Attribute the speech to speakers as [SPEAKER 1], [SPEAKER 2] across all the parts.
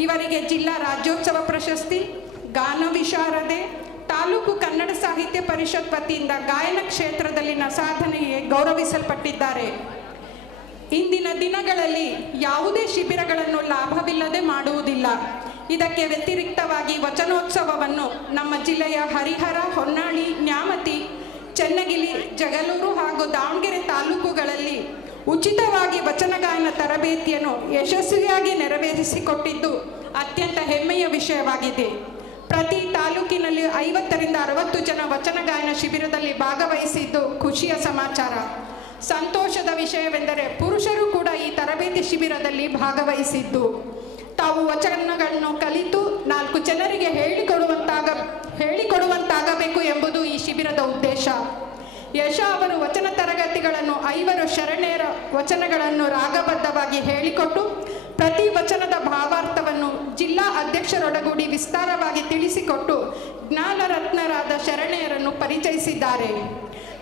[SPEAKER 1] ಇವರಿಗೆ ಜಿಲ್ಲಾ ರಾಜ್ಯೋತ್ಸವ ಪ್ರಶಸ್ತಿ, ಗಾನ ವಿಶಾರದೆ, ತಾಲೂಕು ಕನ್ನಡ ಸಾಹಿತ್ಯ ಪರಿಷತ್ ವತಿಯಿಂದ ಗಾಯನ ಕ್ಷೇತ್ರದಲ್ಲಿನ ಸಾಧನೆಗೆ ಗೌರವಿಸಲ್ಪಟ್ಟಿದ್ದಾರೆ. ಇಂದಿನ ದಿನಗಳಲ್ಲಿ ಯಾವುದೇ ಶಿಬಿರಗಳನ್ನು ಲಾಭವಿಲ್ಲದೆ ಮಾಡುವುದಿಲ್ಲ. ಇದಕ್ಕೆ ವ್ಯತಿರಿಕ್ತವಾಗಿ ವಚನೋತ್ಸವವನ್ನು ನಮ್ಮ ಜಿಲ್ಲೆಯ ಹರಿಹರ, ಹೊನ್ನಾಳಿ, ನ್ಯಾಮತಿ ಚೆನ್ನಗಿಲಿ ಜಗಲೂರು ಹಾಗೂ ದಾವಣಗೆರೆ ತಾಲೂಕುಗಳಲ್ಲಿ ಉಚಿತವಾಗಿ ವಚನ ಗಾಯನ ತರಬೇತಿಯನ್ನು ಯಶಸ್ವಿಯಾಗಿ ನೆರವೇರಿಸಿಕೊಟ್ಟಿದ್ದು ಅತ್ಯಂತ ಹೆಮ್ಮೆಯ ವಿಷಯವಾಗಿದೆ. ಪ್ರತಿ ತಾಲೂಕಿನಲ್ಲಿ ಐವತ್ತರಿಂದ ಅರವತ್ತು ಜನ ವಚನಗಾಯನ ಶಿಬಿರದಲ್ಲಿ ಭಾಗವಹಿಸಿದ್ದು ಖುಷಿಯ ಸಮಾಚಾರ. ಸಂತೋಷದ ವಿಷಯವೆಂದರೆ ಪುರುಷರು ಕೂಡ ಈ ತರಬೇತಿ ಶಿಬಿರದಲ್ಲಿ ಭಾಗವಹಿಸಿದ್ದು. ತಾವು ವಚನಗಳನ್ನು ಕಲಿತು ನಾಲ್ಕು ಜನರಿಗೆ ಹೇಳಿಕೊಡುವಂತಾಗ, ಹೇಳಿಕೊಡುವಂತಾಗಬೇಕು ಎಂಬುದು ಈ ಶಿಬಿರದ ಉದ್ದೇಶ. ಯಶ ಅವರು ವಚನ ತರಗತಿಗಳನ್ನು ಐವರು ಶರಣೆಯರ ವಚನಗಳನ್ನು ರಾಗಬದ್ಧವಾಗಿ ಹೇಳಿಕೊಟ್ಟು ಪ್ರತಿ ವಚನದ ಭಾವಾರ್ಥವನ್ನು ಜಿಲ್ಲಾ ಅಧ್ಯಕ್ಷರೊಡಗೂಡಿ ವಿಸ್ತಾರವಾಗಿ ತಿಳಿಸಿಕೊಟ್ಟು ಜ್ಞಾನರತ್ನರಾದ ಶರಣೆಯರನ್ನು ಪರಿಚಯಿಸಿದ್ದಾರೆ.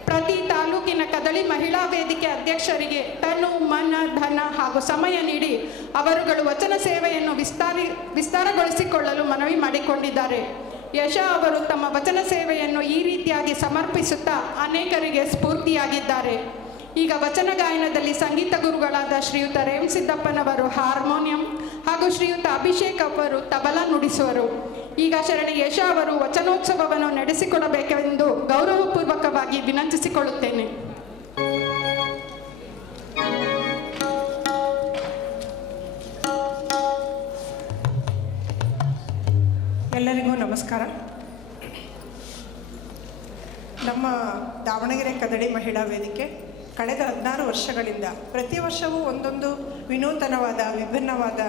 [SPEAKER 1] ಪ್ರತಿ ತಾಲೂಕಿನ ಕದಳಿ ಮಹಿಳಾ ವೇದಿಕೆ ಅಧ್ಯಕ್ಷರಿಗೆ ತನು, ಮನ, ಧನ ಹಾಗೂ ಸಮಯ ನೀಡಿ ಅವರುಗಳು ವಚನ ಸೇವೆಯನ್ನು ವಿಸ್ತಾರಿ, ವಿಸ್ತಾರಗೊಳಿಸಿಕೊಳ್ಳಲು ಮನವಿ ಮಾಡಿಕೊಂಡಿದ್ದಾರೆ. ಯಶ ಅವರು ತಮ್ಮ ವಚನ ಸೇವೆಯನ್ನು ಈ ರೀತಿಯಾಗಿ ಸಮರ್ಪಿಸುತ್ತಾ ಅನೇಕರಿಗೆ ಸ್ಫೂರ್ತಿಯಾಗಿದ್ದಾರೆ. ಈಗ ವಚನ ಗಾಯನದಲ್ಲಿ ಸಂಗೀತ ಗುರುಗಳಾದ ಶ್ರೀಯುತ ರೇಮ್ ಸಿದ್ದಪ್ಪನವರು ಹಾರ್ಮೋನಿಯಂ ಹಾಗೂ ಶ್ರೀಯುತ ಅಭಿಷೇಕ್ ಅವರು ತಬಲಾ ನುಡಿಸುವರು. ಈಗ ಶರಣಿ ಯಶ ಅವರು ವಚನೋತ್ಸವವನ್ನು ನಡೆಸಿಕೊಡಬೇಕೆಂದು ಗೌರವಪೂರ್ವಕವಾಗಿ ವಿನಂತಿಸಿಕೊಳ್ಳುತ್ತೇನೆ.
[SPEAKER 2] ನಮಸ್ಕಾರ. ನಮ್ಮ ದಾವಣಗೆರೆ ಕದಡಿ ಮಹಿಳಾ ವೇದಿಕೆ ಕಳೆದ ಹದಿನಾರು ವರ್ಷಗಳಿಂದ ಪ್ರತಿ ವರ್ಷವೂ ಒಂದೊಂದು ವಿನೂತನವಾದ, ವಿಭಿನ್ನವಾದ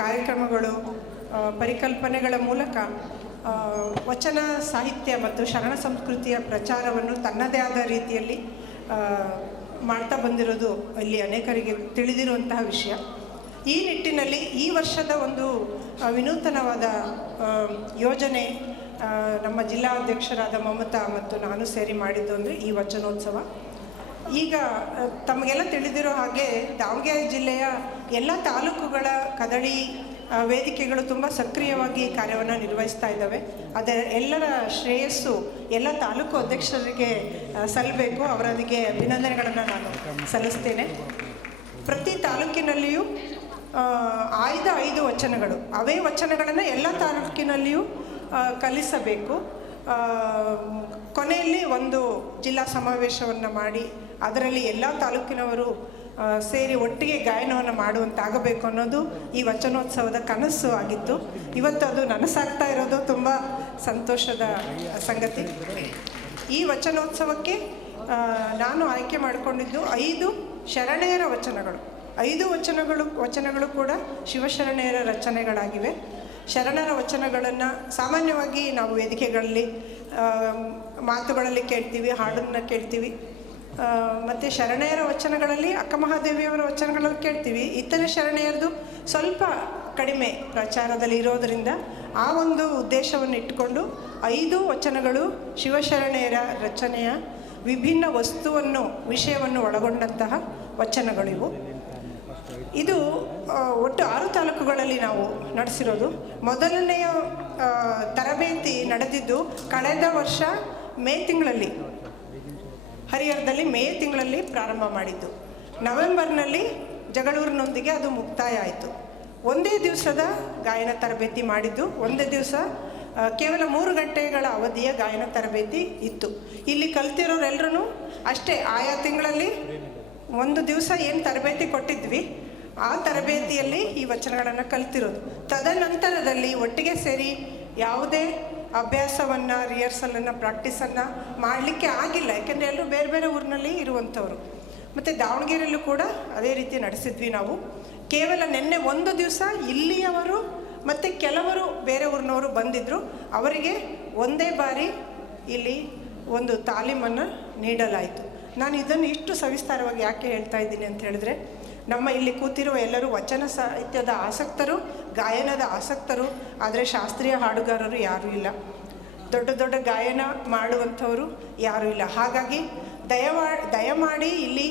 [SPEAKER 2] ಕಾರ್ಯಕ್ರಮಗಳು ಪರಿಕಲ್ಪನೆಗಳ ಮೂಲಕ ವಚನ ಸಾಹಿತ್ಯ ಮತ್ತು ಶರಣ ಸಂಸ್ಕೃತಿಯ ಪ್ರಚಾರವನ್ನು ತನ್ನದೇ ಆದ ರೀತಿಯಲ್ಲಿ ಮಾಡ್ತಾ ಬಂದಿರೋದು ಇಲ್ಲಿ ಅನೇಕರಿಗೆ ತಿಳಿದಿರುವಂತಹ ವಿಷಯ. ಈ ನಿಟ್ಟಿನಲ್ಲಿ ಈ ವರ್ಷದ ಒಂದು ವಿನೂತನವಾದ ಯೋಜನೆ ನಮ್ಮ ಜಿಲ್ಲಾ ಅಧ್ಯಕ್ಷರಾದ ಮಮತಾ ಮತ್ತು ನಾನು ಸೇರಿ ಮಾಡಿದ್ದು ಅಂದರೆ ಈ ವಚನೋತ್ಸವ. ಈಗ ತಮಗೆಲ್ಲ ತಿಳಿದಿರೋ ಹಾಗೆ ದಾವಣಗೆರೆ ಜಿಲ್ಲೆಯ ಎಲ್ಲ ತಾಲೂಕುಗಳ ಕದಳಿ ವೇದಿಕೆಗಳು ತುಂಬ ಸಕ್ರಿಯವಾಗಿ ಕಾರ್ಯವನ್ನು ನಿರ್ವಹಿಸ್ತಾ ಇದ್ದಾವೆ. ಅದರ ಎಲ್ಲರ ಶ್ರೇಯಸ್ಸು ಎಲ್ಲ ತಾಲೂಕು ಅಧ್ಯಕ್ಷರಿಗೆ ಸಲ್ಲಬೇಕು ಅವರೊಂದಿಗೆ ಅಭಿನಂದನೆಗಳನ್ನು ನಾನು ಸಲ್ಲಿಸ್ತೇನೆ. ಪ್ರತಿ ತಾಲೂಕಿನಲ್ಲಿಯೂ ಆಯ್ದ ಐದು ವಚನಗಳು. ಅವೇ ವಚನಗಳನ್ನು ಎಲ್ಲ ತಾಲೂಕಿನಲ್ಲಿಯೂ ಕಲಿಸಬೇಕು. ಕೊನೆಯಲ್ಲಿ ಒಂದು ಜಿಲ್ಲಾ ಸಮಾವೇಶವನ್ನು ಮಾಡಿ, ಅದರಲ್ಲಿ ಎಲ್ಲ ತಾಲೂಕಿನವರು ಸೇರಿ ಒಟ್ಟಿಗೆ ಗಾಯನವನ್ನು ಮಾಡುವಂತಾಗಬೇಕು ಅನ್ನೋದು ಈ ವಚನೋತ್ಸವದ ಕನಸು ಆಗಿತ್ತು. ಇವತ್ತು ಅದು ನನಸಾಗ್ತಾ ಇರೋದು ತುಂಬ ಸಂತೋಷದ ಸಂಗತಿ. ಈ ವಚನೋತ್ಸವಕ್ಕೆ ನಾನು ಆಯ್ಕೆ ಮಾಡಿಕೊಂಡಿದ್ದು ಐದು ಶರಣೆಯರ ವಚನಗಳು. ಐದು ವಚನಗಳು ವಚನಗಳು ಕೂಡ ಶಿವಶರಣೆಯರ ರಚನೆಗಳಾಗಿವೆ. ಶರಣರ ವಚನಗಳನ್ನು ಸಾಮಾನ್ಯವಾಗಿ ನಾವು ವೇದಿಕೆಗಳಲ್ಲಿ ಮಾತುಗಳಲ್ಲಿ ಕೇಳ್ತೀವಿ, ಹಾಡನ್ನು ಕೇಳ್ತೀವಿ. ಮತ್ತು ಶರಣೆಯರ ವಚನಗಳಲ್ಲಿ ಅಕ್ಕಮಹಾದೇವಿಯವರ ವಚನಗಳಲ್ಲಿ ಕೇಳ್ತೀವಿ. ಇತರೆ ಶರಣೆಯರದು ಸ್ವಲ್ಪ ಕಡಿಮೆ ಪ್ರಚಾರದಲ್ಲಿ ಇರೋದರಿಂದ ಆ ಒಂದು ಉದ್ದೇಶವನ್ನು ಇಟ್ಟುಕೊಂಡು ಐದು ವಚನಗಳು ಶಿವಶರಣೆಯರ ರಚನೆಯ ವಿಭಿನ್ನ ವಸ್ತುವನ್ನು, ವಿಷಯವನ್ನು ಒಳಗೊಂಡಂತಹ ವಚನಗಳಿವು. ಇದು ಒಟ್ಟು ಆರು ತಾಲೂಕುಗಳಲ್ಲಿ ನಾವು ನಡೆಸಿರೋದು. ಮೊದಲನೆಯ ತರಬೇತಿ ನಡೆದಿದ್ದು ಕಳೆದ ವರ್ಷ ಮೇ ತಿಂಗಳಲ್ಲಿ, ಹರಿಹರದಲ್ಲಿ ಮೇ ತಿಂಗಳಲ್ಲಿ ಪ್ರಾರಂಭ ಮಾಡಿದ್ದು. ನವೆಂಬರ್ನಲ್ಲಿ ಜಗಳೂರಿನೊಂದಿಗೆ ಅದು ಮುಕ್ತಾಯ ಆಯಿತು. ಒಂದೇ ದಿವಸದ ಗಾಯನ ತರಬೇತಿ ಮಾಡಿದ್ದು. ಒಂದೇ ದಿವಸ ಕೇವಲ ಮೂರು ಗಂಟೆಗಳ ಅವಧಿಯ ಗಾಯನ ತರಬೇತಿ ಇತ್ತು. ಇಲ್ಲಿ ಕಲ್ತಿರೋರೆಲ್ಲರೂ ಅಷ್ಟೇ, ಆಯಾ ತಿಂಗಳಲ್ಲಿ ಒಂದು ದಿವಸ ಏನು ತರಬೇತಿ ಕೊಟ್ಟಿದ್ವಿ ಆ ತರಬೇತಿಯಲ್ಲಿ ಈ ವಚನಗಳನ್ನು ಕಲ್ತಿರೋದು. ತದನಂತರದಲ್ಲಿ ಒಟ್ಟಿಗೆ ಸೇರಿ ಯಾವುದೇ ಅಭ್ಯಾಸವನ್ನು ರಿಹರ್ಸಲನ್ನು ಪ್ರಾಕ್ಟೀಸನ್ನು ಮಾಡಲಿಕ್ಕೆ ಆಗಿಲ್ಲ. ಯಾಕೆಂದರೆ ಎಲ್ಲರೂ ಬೇರೆ ಬೇರೆ ಊರಿನಲ್ಲಿ ಇರುವಂಥವ್ರು. ಮತ್ತು ದಾವಣಗೆರೆಯಲ್ಲೂ ಕೂಡ ಅದೇ ರೀತಿ ನಡೆಸಿದ್ವಿ ನಾವು. ಕೇವಲ ನಿನ್ನೆ ಒಂದು ದಿವಸ ಇಲ್ಲಿಯವರು ಮತ್ತು ಕೆಲವರು ಬೇರೆ ಊರಿನವರು ಬಂದಿದ್ದರು ಅವರಿಗೆ ಒಂದೇ ಬಾರಿ ಇಲ್ಲಿ ಒಂದು ತಾಲೀಮನ್ನು ನೀಡಲಾಯಿತು. ನಾನು ಇದನ್ನು ಇಷ್ಟು ಸವಿಸ್ತಾರವಾಗಿ ಯಾಕೆ ಹೇಳ್ತಾ ಇದ್ದೀನಿ ಅಂತ ಹೇಳಿದ್ರೆ ನಮ್ಮ ಇಲ್ಲಿ ಕೂತಿರುವ ಎಲ್ಲರೂ ವಚನ ಸಾಹಿತ್ಯದ ಆಸಕ್ತರು, ಗಾಯನದ ಆಸಕ್ತರು, ಆದರೆ ಶಾಸ್ತ್ರೀಯ ಹಾಡುಗಾರರು ಯಾರೂ ಇಲ್ಲ. ದೊಡ್ಡ ದೊಡ್ಡ ಗಾಯನ ಮಾಡುವಂಥವರು ಯಾರೂ ಇಲ್ಲ. ಹಾಗಾಗಿ ದಯವಾ, ದಯಮಾಡಿ ಇಲ್ಲಿ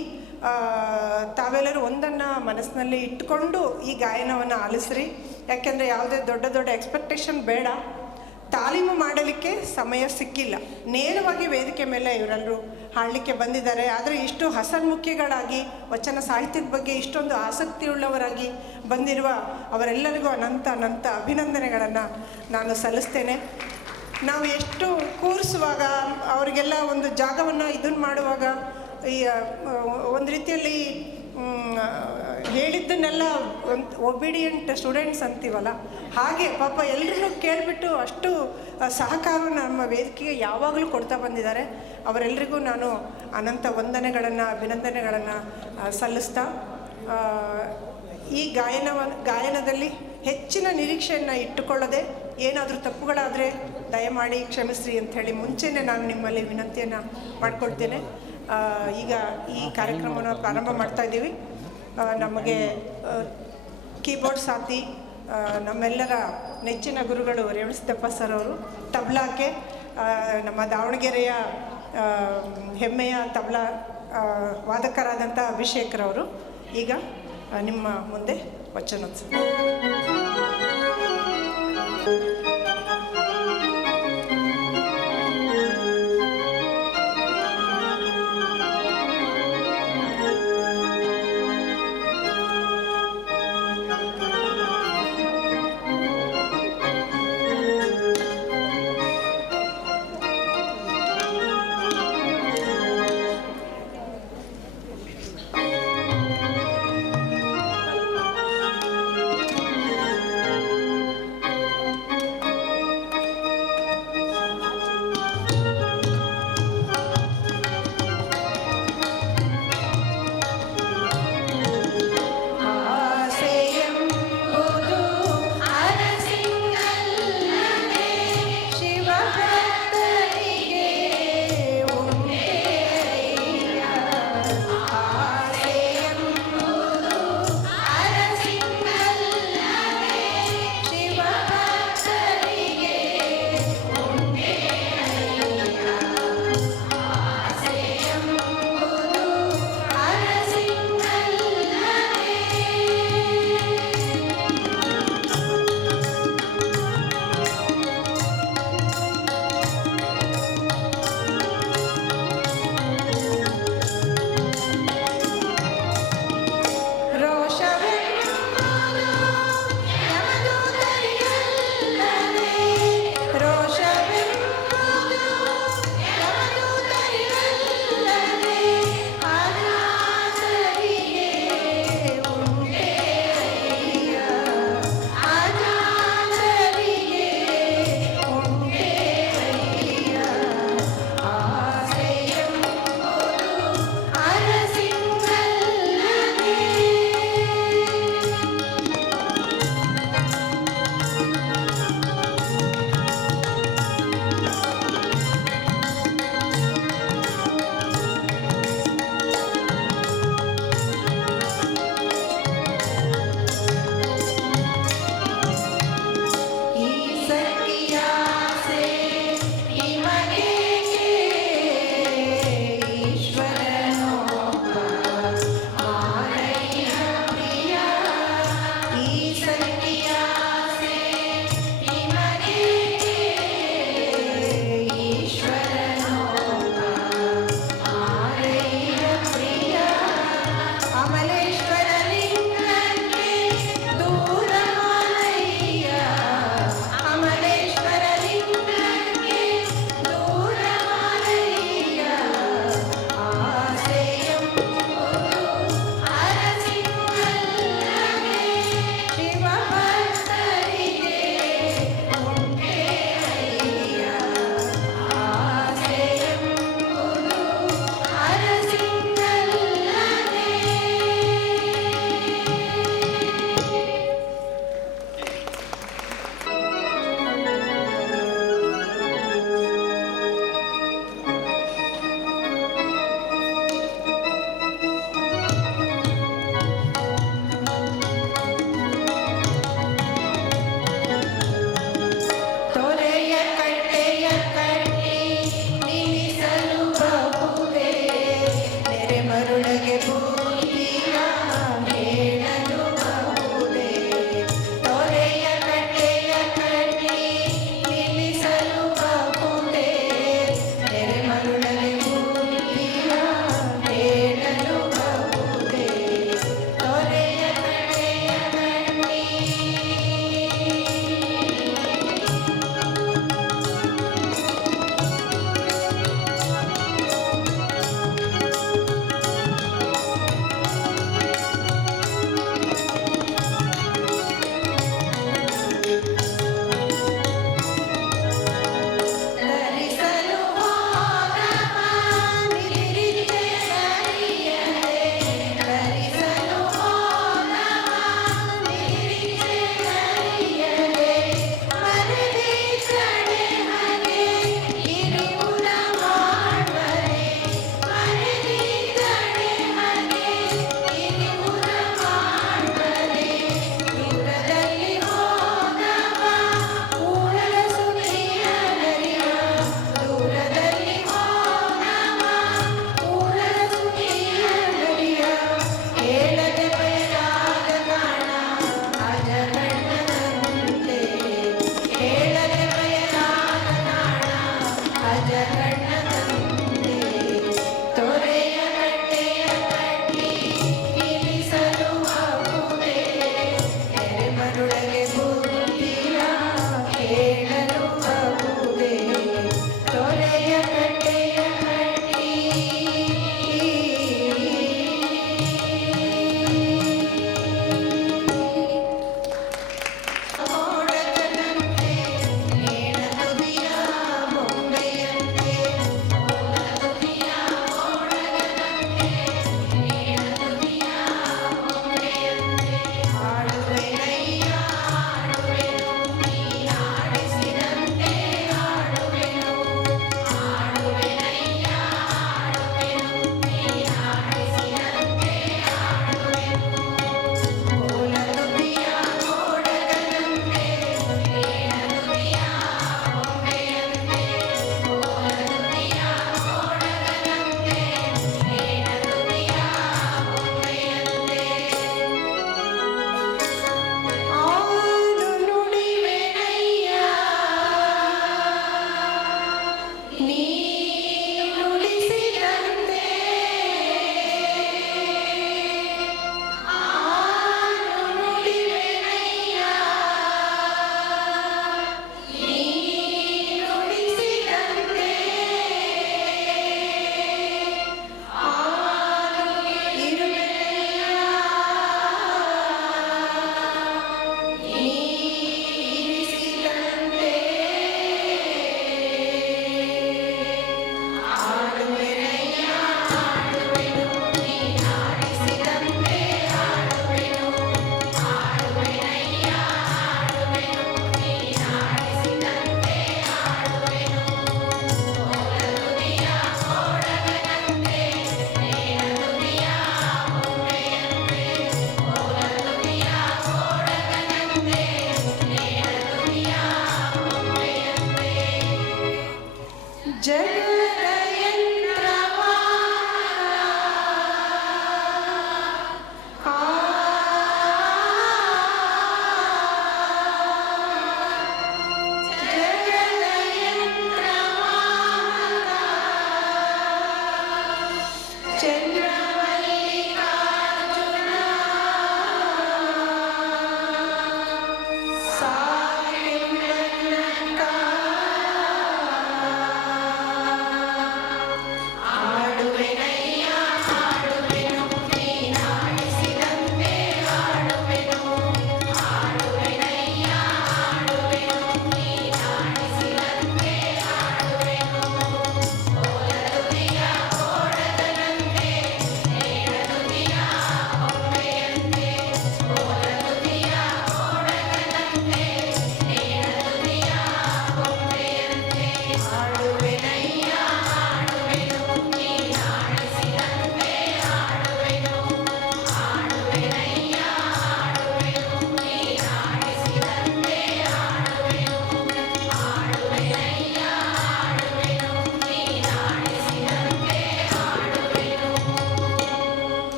[SPEAKER 2] ತಾವೆಲ್ಲರೂ ಒಂದನ್ನು ಮನಸ್ಸಿನಲ್ಲಿ ಇಟ್ಕೊಂಡು ಈ ಗಾಯನವನ್ನು ಆಲಿಸ್ರಿ. ಯಾಕೆಂದರೆ ಯಾವುದೇ ದೊಡ್ಡ ದೊಡ್ಡ ಎಕ್ಸ್ಪೆಕ್ಟೇಷನ್ ಬೇಡ. ತಾಲೀಮು ಮಾಡಲಿಕ್ಕೆ ಸಮಯ ಸಿಕ್ಕಿಲ್ಲ. ನೇರವಾಗಿ ವೇದಿಕೆ ಮೇಲೆ ಇವರೆಲ್ಲರೂ ಹಾಡಲಿಕ್ಕೆ ಬಂದಿದ್ದಾರೆ. ಆದರೆ ಇಷ್ಟು ಹಸನ್ಮುಖಿಗಳಾಗಿ, ವಚನ ಸಾಹಿತ್ಯದ ಬಗ್ಗೆ ಇಷ್ಟೊಂದು ಆಸಕ್ತಿಯುಳ್ಳವರಾಗಿ ಬಂದಿರುವ ಅವರೆಲ್ಲರಿಗೂ ಅನಂತ ಅನಂತ ಅಭಿನಂದನೆಗಳನ್ನು ನಾನು ಸಲ್ಲಿಸ್ತೇನೆ. ನಾವು ಎಷ್ಟು ಕೂರಿಸುವಾಗ, ಅವರಿಗೆಲ್ಲ ಒಂದು ಜಾಗವನ್ನು ಇದನ್ನು ಮಾಡುವಾಗ, ಈ ಒಂದು ರೀತಿಯಲ್ಲಿ ಹೇಳಿದ್ದನ್ನೆಲ್ಲ ಒಬಿಡಿಯಂಟ್ ಸ್ಟೂಡೆಂಟ್ಸ್ ಅಂತೀವಲ್ಲ? ಹಾಗೆ ಪಾಪ ಎಲ್ಲರೂ ಕೇಳಿಬಿಟ್ಟು ಅಷ್ಟು ಸಹಕಾರ ನಮ್ಮ ವೇದಿಕೆಗೆ ಯಾವಾಗಲೂ ಕೊಡ್ತಾ ಬಂದಿದ್ದಾರೆ. ಅವರೆಲ್ಲರಿಗೂ ನಾನು ಅನಂತ ವಂದನೆಗಳನ್ನು, ಅಭಿನಂದನೆಗಳನ್ನು ಸಲ್ಲಿಸ್ತಾ ಈ ಗಾಯನ ಗಾಯನದಲ್ಲಿ ಹೆಚ್ಚಿನ ನಿರೀಕ್ಷೆಯನ್ನು ಇಟ್ಟುಕೊಳ್ಳದೆ ಏನಾದರೂ ತಪ್ಪುಗಳಾದರೆ ದಯಮಾಡಿ ಕ್ಷಮಿಸ್ರಿ ಅಂಥೇಳಿ ಮುಂಚೆನೇ ನಾನು ನಿಮ್ಮಲ್ಲಿ ವಿನಂತಿಯನ್ನು ಮಾಡ್ಕೊಳ್ತೇನೆ. ಈಗ ಈ ಕಾರ್ಯಕ್ರಮವನ್ನು ಪ್ರಾರಂಭ ಮಾಡ್ತಾ ಇದ್ದೀವಿ. ನಮಗೆ ಕೀಬೋರ್ಡ್ ಸಾಥಿ ನಮ್ಮೆಲ್ಲರ ನೆಚ್ಚಿನ ಗುರುಗಳು ರೇವಣಸಿದ್ದಪ್ಪ ಸರ್ ಅವರು, ತಬ್ಲಾಕ್ಕೆ ನಮ್ಮ ದಾವಣಗೆರೆಯ ಹೆಮ್ಮೆಯ ತಬ್ಲಾ ವಾದಕರಾದಂಥ ವಾದಕರಾದಂಥ ಅಭಿಷೇಕ್ರವರು ಈಗ ನಿಮ್ಮ ಮುಂದೆ ವಚನೋತ್ಸವ.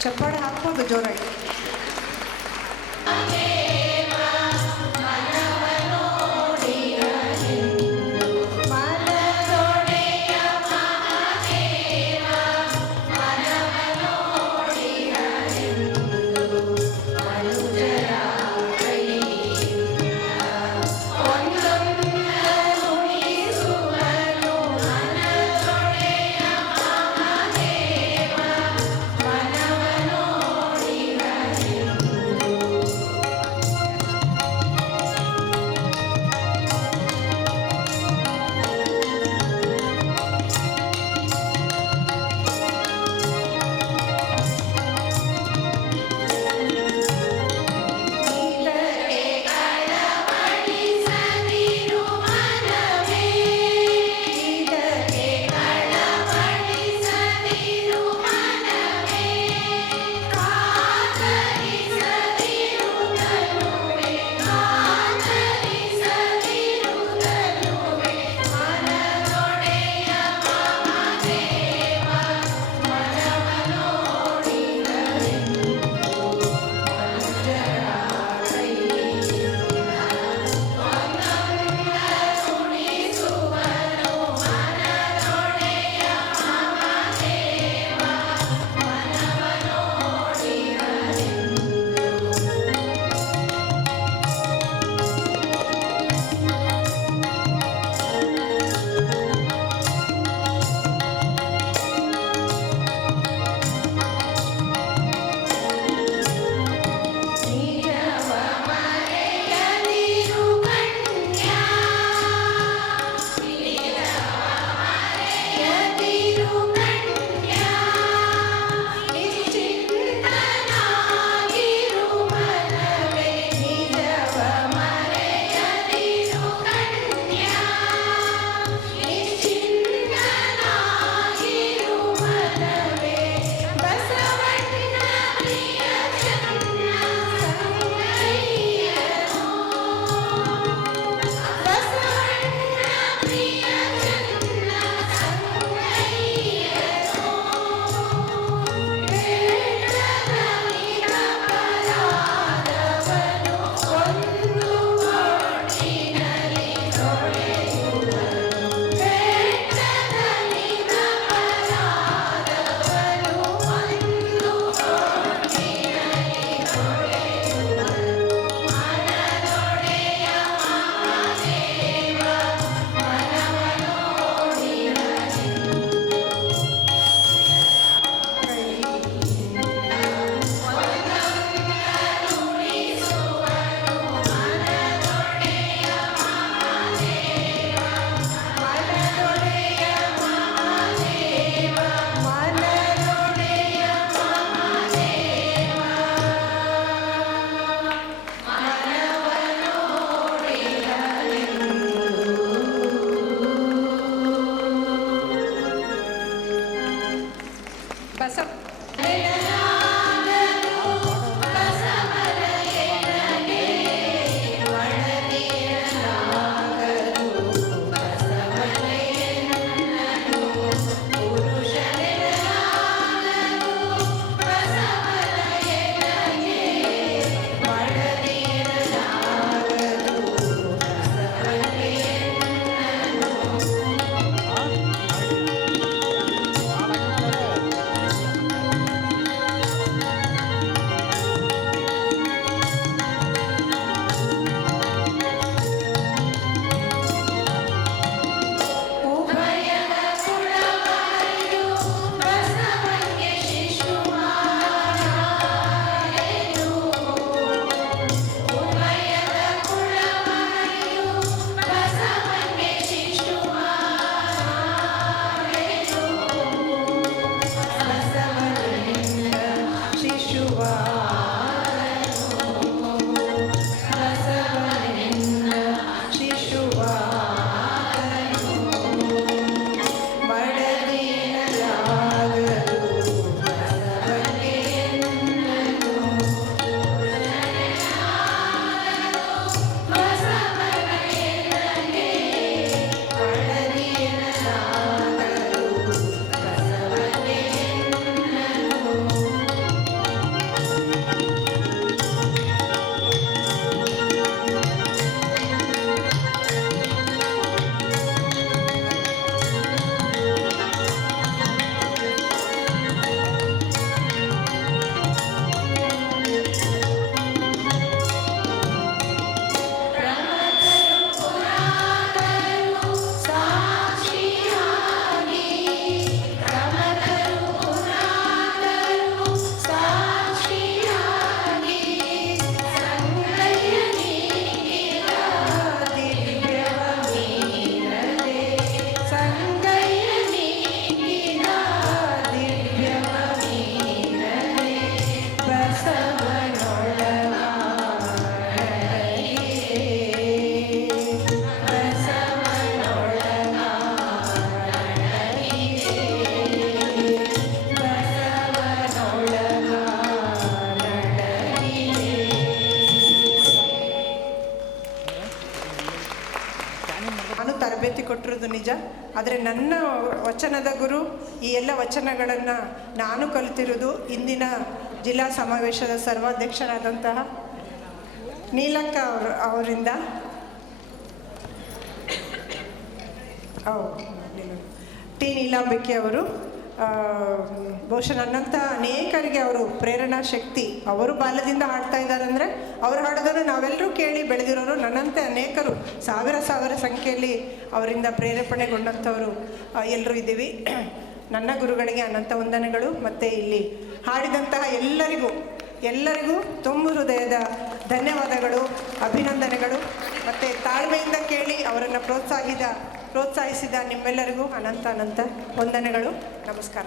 [SPEAKER 2] ಚಪ್ಪಾಳೆ ಹಾಕ್ಬೋದು ಜೋರಾಗಿ ಆದರೆ ನನ್ನ ವಚನದ ಗುರು, ಈ ಎಲ್ಲ ವಚನಗಳನ್ನು ನಾನು ಕಲಿತಿರುವುದು ಇಂದಿನ ಜಿಲ್ಲಾ ಸಮಾವೇಶದ ಸರ್ವಾಧ್ಯಕ್ಷರಾದಂತಹ ನೀಲಕ್ಕ ಅವರು, ಅವರಿಂದ. ಟಿ ನೀಲಾಂಬಿಕೆ ಅವರು. ಬಹುಶಃ ನನ್ನಂಥ ಅನೇಕರಿಗೆ ಅವರು ಪ್ರೇರಣಾ ಶಕ್ತಿ, ಅವರು ಬಾಲ್ಯದಿಂದ ಹಾಡ್ತಾ ಇದ್ದಾರೆ ಅಂದರೆ ಅವ್ರು ಹಾಡೋದನ್ನು ನಾವೆಲ್ಲರೂ ಕೇಳಿ ಬೆಳೆದಿರೋರು ನನ್ನಂತೆ ಅನೇಕರು, ಸಾವಿರ ಸಾವಿರ ಸಂಖ್ಯೆಯಲ್ಲಿ ಅವರಿಂದ ಪ್ರೇರೇಪಣೆಗೊಂಡಂಥವರು ಎಲ್ಲರೂ ಇದ್ದೀವಿ. ನನ್ನ ಗುರುಗಳಿಗೆ ಅನಂತ ವಂದನೆಗಳು. ಮತ್ತು ಇಲ್ಲಿ ಹಾಡಿದಂತಹ ಎಲ್ಲರಿಗೂ ಎಲ್ಲರಿಗೂ ತುಂಬ ಹೃದಯದ ಧನ್ಯವಾದಗಳು, ಅಭಿನಂದನೆಗಳು. ಮತ್ತು ತಾಳ್ಮೆಯಿಂದ ಕೇಳಿ ಅವರನ್ನು ಪ್ರೋತ್ಸಾಹಿದ ಪ್ರೋತ್ಸಾಹಿಸಿದ ನಿಮ್ಮೆಲ್ಲರಿಗೂ ಅನಂತ ಅನಂತ ವಂದನೆಗಳು. ನಮಸ್ಕಾರ.